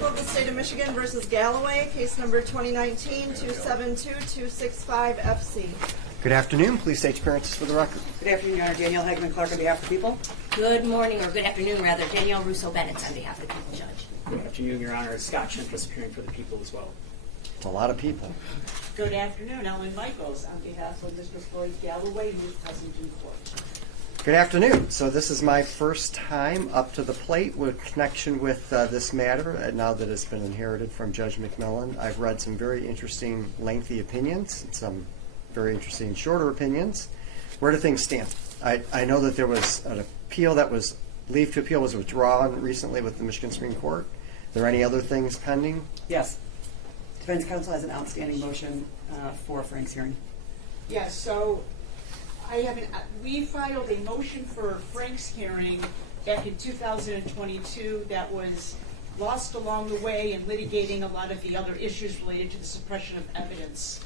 People of the State of Michigan versus Galloway, case number 2019-272-265-FC. Good afternoon. Please state your appearances for the record. Good afternoon, Your Honor. Danielle Hagman Clark on behalf of the people. Good morning, or good afternoon, rather. Danielle Russo-Bennett on behalf of the people, Judge. Good afternoon, Your Honor. Scott Shimkus appearing for the people as well. It's a lot of people. Good afternoon, Ellen Michaels on behalf of Mr. Floyd Galloway, who is present in court. Good afternoon. So this is my first time up to the plate with connection with this matter, now that it's been inherited from Judge McMillan. I've read some very interesting lengthy opinions, and some very interesting shorter opinions. Where do things stand? I know that there was an appeal that was, leave to appeal was withdrawn recently with the Michigan Supreme Court. Are there any other things pending? Yes. Defense counsel has an outstanding motion for Frank's hearing. Yes, so we filed a motion for Frank's hearing back in 2022 that was lost along the way in litigating a lot of the other issues related to the suppression of evidence.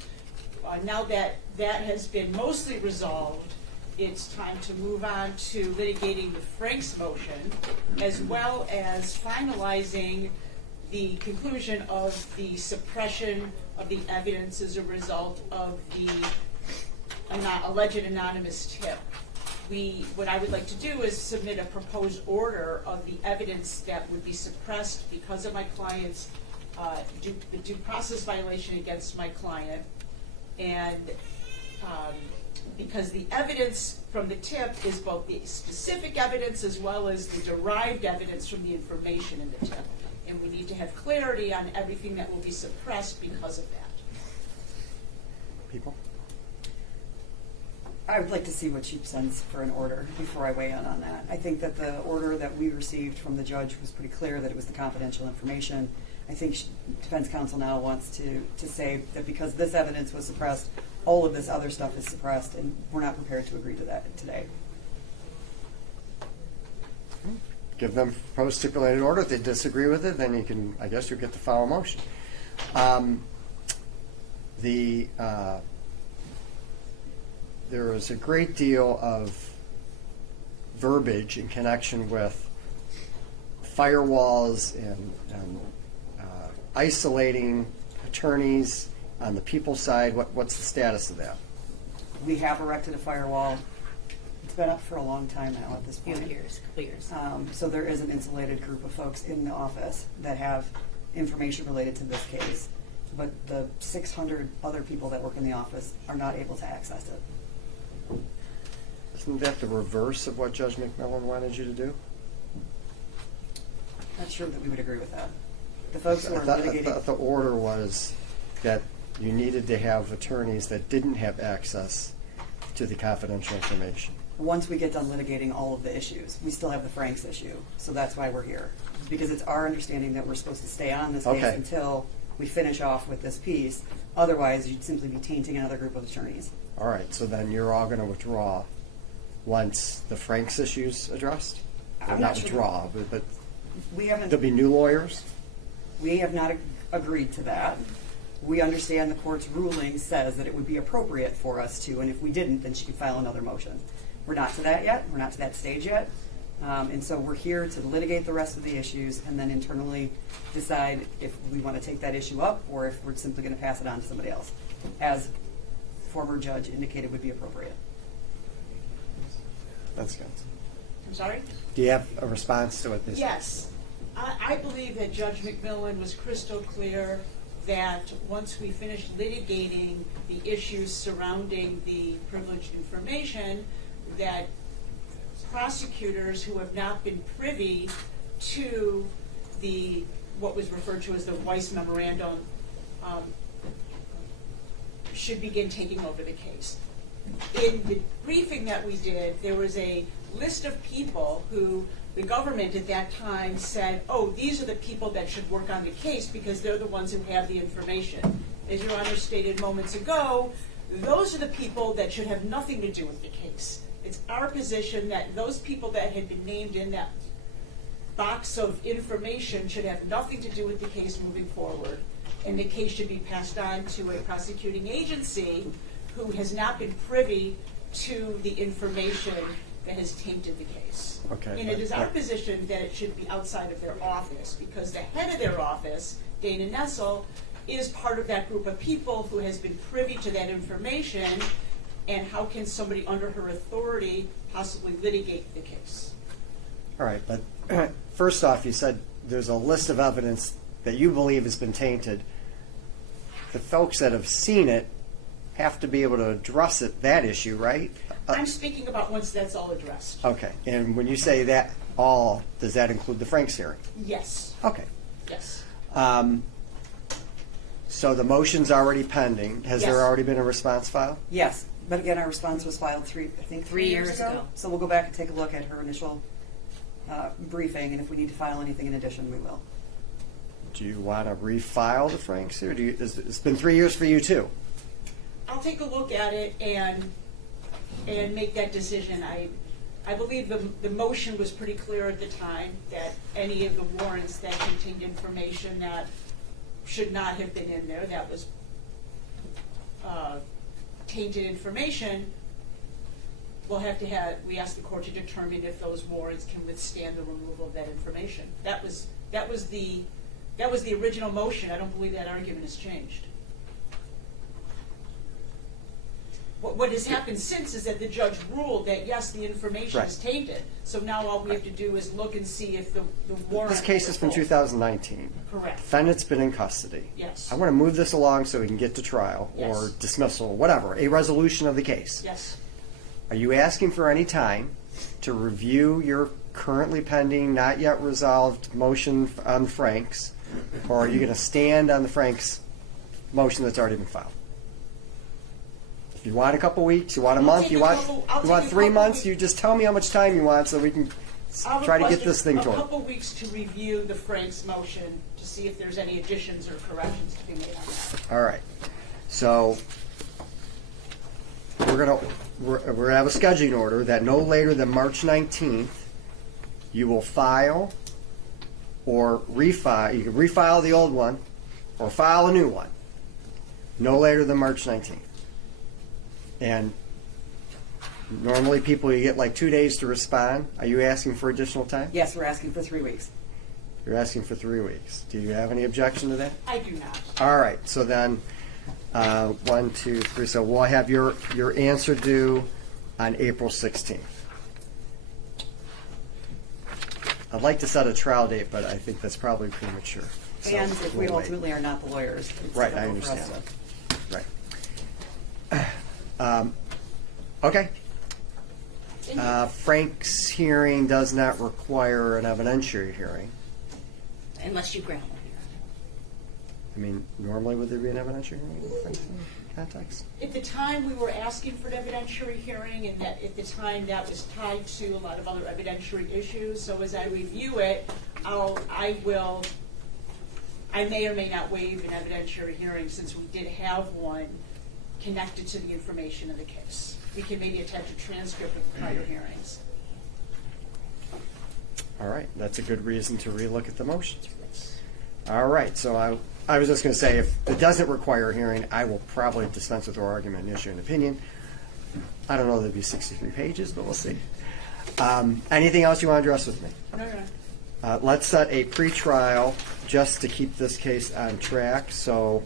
Now that that has been mostly resolved, it's time to move on to litigating the Frank's motion, as well as finalizing the conclusion of the suppression of the evidence as a result of the alleged anonymous tip. What I would like to do is submit a proposed order of the evidence that would be suppressed because of my client's the due process violation against my client, and because the evidence from the tip is both the specific evidence as well as the derived evidence from the information in the tip. And we need to have clarity on everything that will be suppressed because of that. People? I would like to see what she sends for an order before I weigh in on that. I think that the order that we received from the judge was pretty clear that it was the confidential information. I think defense counsel now wants to say that because this evidence was suppressed, all of this other stuff is suppressed, and we're not prepared to agree to that today. Give them proposed stipulated order. If they disagree with it, then you can, I guess, you get to file a motion. There is a great deal of verbiage in connection with firewalls and isolating attorneys on the people's side. What's the status of that? We have erected a firewall. It's been up for a long time now at this point. Couple years. So there is an insulated group of folks in the office that have information related to this case, but the 600 other people that work in the office are not able to access it. Isn't that the reverse of what Judge McMillan wanted you to do? Not sure that we would agree with that. The folks who are I litigating... thought the order was that you needed to have attorneys that didn't have access to the confidential information. Once we get done litigating all of the issues, we still have the Franks issue, so that's why we're here. Because it's our understanding that we're supposed to stay on this case until we finish off with this piece. Otherwise, you'd simply be tainting another group of attorneys. All right, so then you're all going to withdraw once the Franks issue's addressed? I'm not not sure. withdraw, but We haven't... there'll be new lawyers? We have not agreed to that. We understand the court's ruling says that it would be appropriate for us to, and if we didn't, then she could file another motion. We're not to that yet. We're not to that stage yet. And so we're here to litigate the rest of the issues and then internally decide if we want to take that issue up or if we're simply going to pass it on to somebody else, as former judge indicated would be appropriate. That's good. I'm sorry? Do you have a response to it? Yes. I believe that Judge McMillan was crystal clear that once we finish litigating the issues surrounding the privileged information, that prosecutors who have not been privy to what was referred to as the Weiss Memorandum should begin taking over the case. In the briefing that we did, there was a list of people who the government at that time said, oh, these are the people that should work on the case because they're the ones who have the information. As Your Honor stated moments ago, those are the people that should have nothing to do with the case. It's our position that those people that had been named in that box of information should have nothing to do with the case moving forward, and the case should be passed on to a prosecuting agency who has not been privy to the information that has tainted the case. Okay, And it is our but- position that it should be outside of their office, because the head of their office, Dana Nessel, is part of that group of people who has been privy to that information, and how can somebody under her authority possibly litigate the case? All right, but first off, you said there's a list of evidence that you believe has been tainted. The folks that have seen it have to be able to address that issue, right? I'm speaking about once that's all addressed. Okay, and when you say that all, does that include the Franks hearing? Yes, Okay. yes. So the motion's already pending. Has Yes. there already been a response filed? Yes, but again, our response was filed 3 years ago. ago. So we'll go back and take a look at her initial briefing, and if we need to file anything in addition, we will. Do you want to refile the Franks here? It's been 3 years for you too. I'll take a look at it and make that decision. I believe the motion was pretty clear at the time that any of the warrants that contained information that should not have been in there, that was tainted information, we asked the court to determine if those warrants can withstand the removal of that information. That was the original motion. I don't believe that argument has changed. What has happened since is that the judge ruled that, yes, the information is Right. tainted. So now all we have to do is look and see if the warrant. This case is from 2019. Correct. Defendant's been in custody. Yes. I want to move this along so we can get to trial or Yes. dismissal, whatever, a resolution of the case. Yes. Are you asking for any time to review your currently pending, not yet resolved motion on Franks, or are you going to stand on the Franks motion that's already been filed? If you want a couple weeks, you want a I'll month, take you a want couple- I'll you take want a 3 couple months, weeks. you just tell me how much time you want so we can I'll try to get request this thing to a it. couple weeks to review the Franks motion to see if there's any additions or corrections to be made on that. All right. So we're gonna have a scheduling order that no later than March 19th, you will file or refile. You can refile the old one or file a new one. No later than March 19th. And normally people, you get like 2 days to respond. Are you asking for additional time? Yes, we're asking for 3 weeks. You're asking for 3 weeks. Do you have any objection to that? I do not. All right, so then, 1, 2, 3, so we'll have your answer due on April 16th. I'd like to set a trial date, but I think that's probably premature. So And if we we'll wait. ultimately are not the lawyers, it's Right, I difficult for us understand. to- Right. Okay. Frank's hearing does not require an evidentiary hearing. Unless you grant one. I mean, normally would there be an evidentiary hearing in Frank's context? At the time, we were asking for an evidentiary hearing, and that at the time that was tied to a lot of other evidentiary issues. So as I review it, I may or may not waive an evidentiary hearing since we did have one connected to the information of the case. We can maybe attach a transcript of prior hearings. All right, that's a good reason to relook at the motion. All right, so I was just going to say, if it doesn't require a hearing, I will probably dispense with our argument and issue an opinion. I don't know, there'd be 63 pages, but we'll see. Anything else you want to address with me? No. Let's set a pretrial just to keep this case on track. So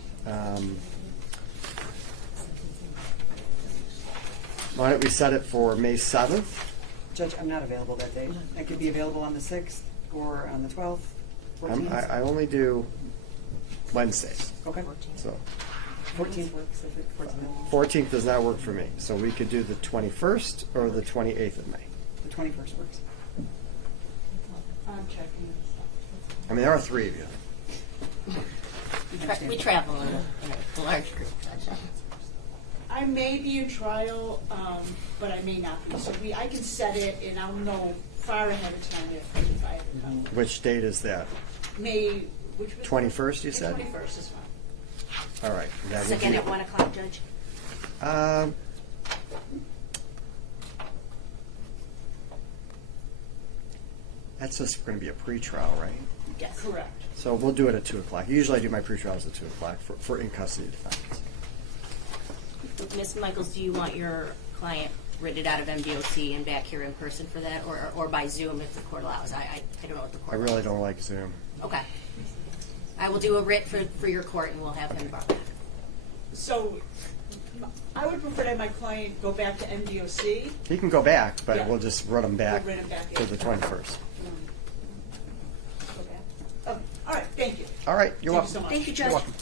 why don't we set it for May 7th? Judge, I'm not available that day. I could be available on the 6th or on the 12th, 14th. I only do Wednesdays. Okay. So 14th works if it's 14th. 14th does not work for me. So we could do the 21st or the 28th of May. The 21st works. I'm checking. I mean, there are 3 of you. We travel in a large group. I may be in trial, but I may not be. So I can set it, and I'll know far ahead of time if I have to come. Which date is that? May, which was? 21st, you said? The 21st is fine. All right. That would Second be- at 1 o'clock, Judge. That's just going to be a pretrial, right? Yes. Correct. So we'll do it at 2 o'clock. Usually I do my pretrials at 2 o'clock for in custody defendants. Ms. Michaels, do you want your client writ it out of MDOC and back here in person for that, or by Zoom if the court allows. I don't know what the I court really allows. don't like Zoom. Okay. I will do a writ for your court, and we'll have him brought back. So I would prefer to have my client go back to MDOC. He can go back, but Yeah. we'll just run him back We'll run him back, to yeah. the 21st. Go back. Oh, all right, thank you. All right, you're Thank welcome. you so much. Thank you, You're Judge. welcome.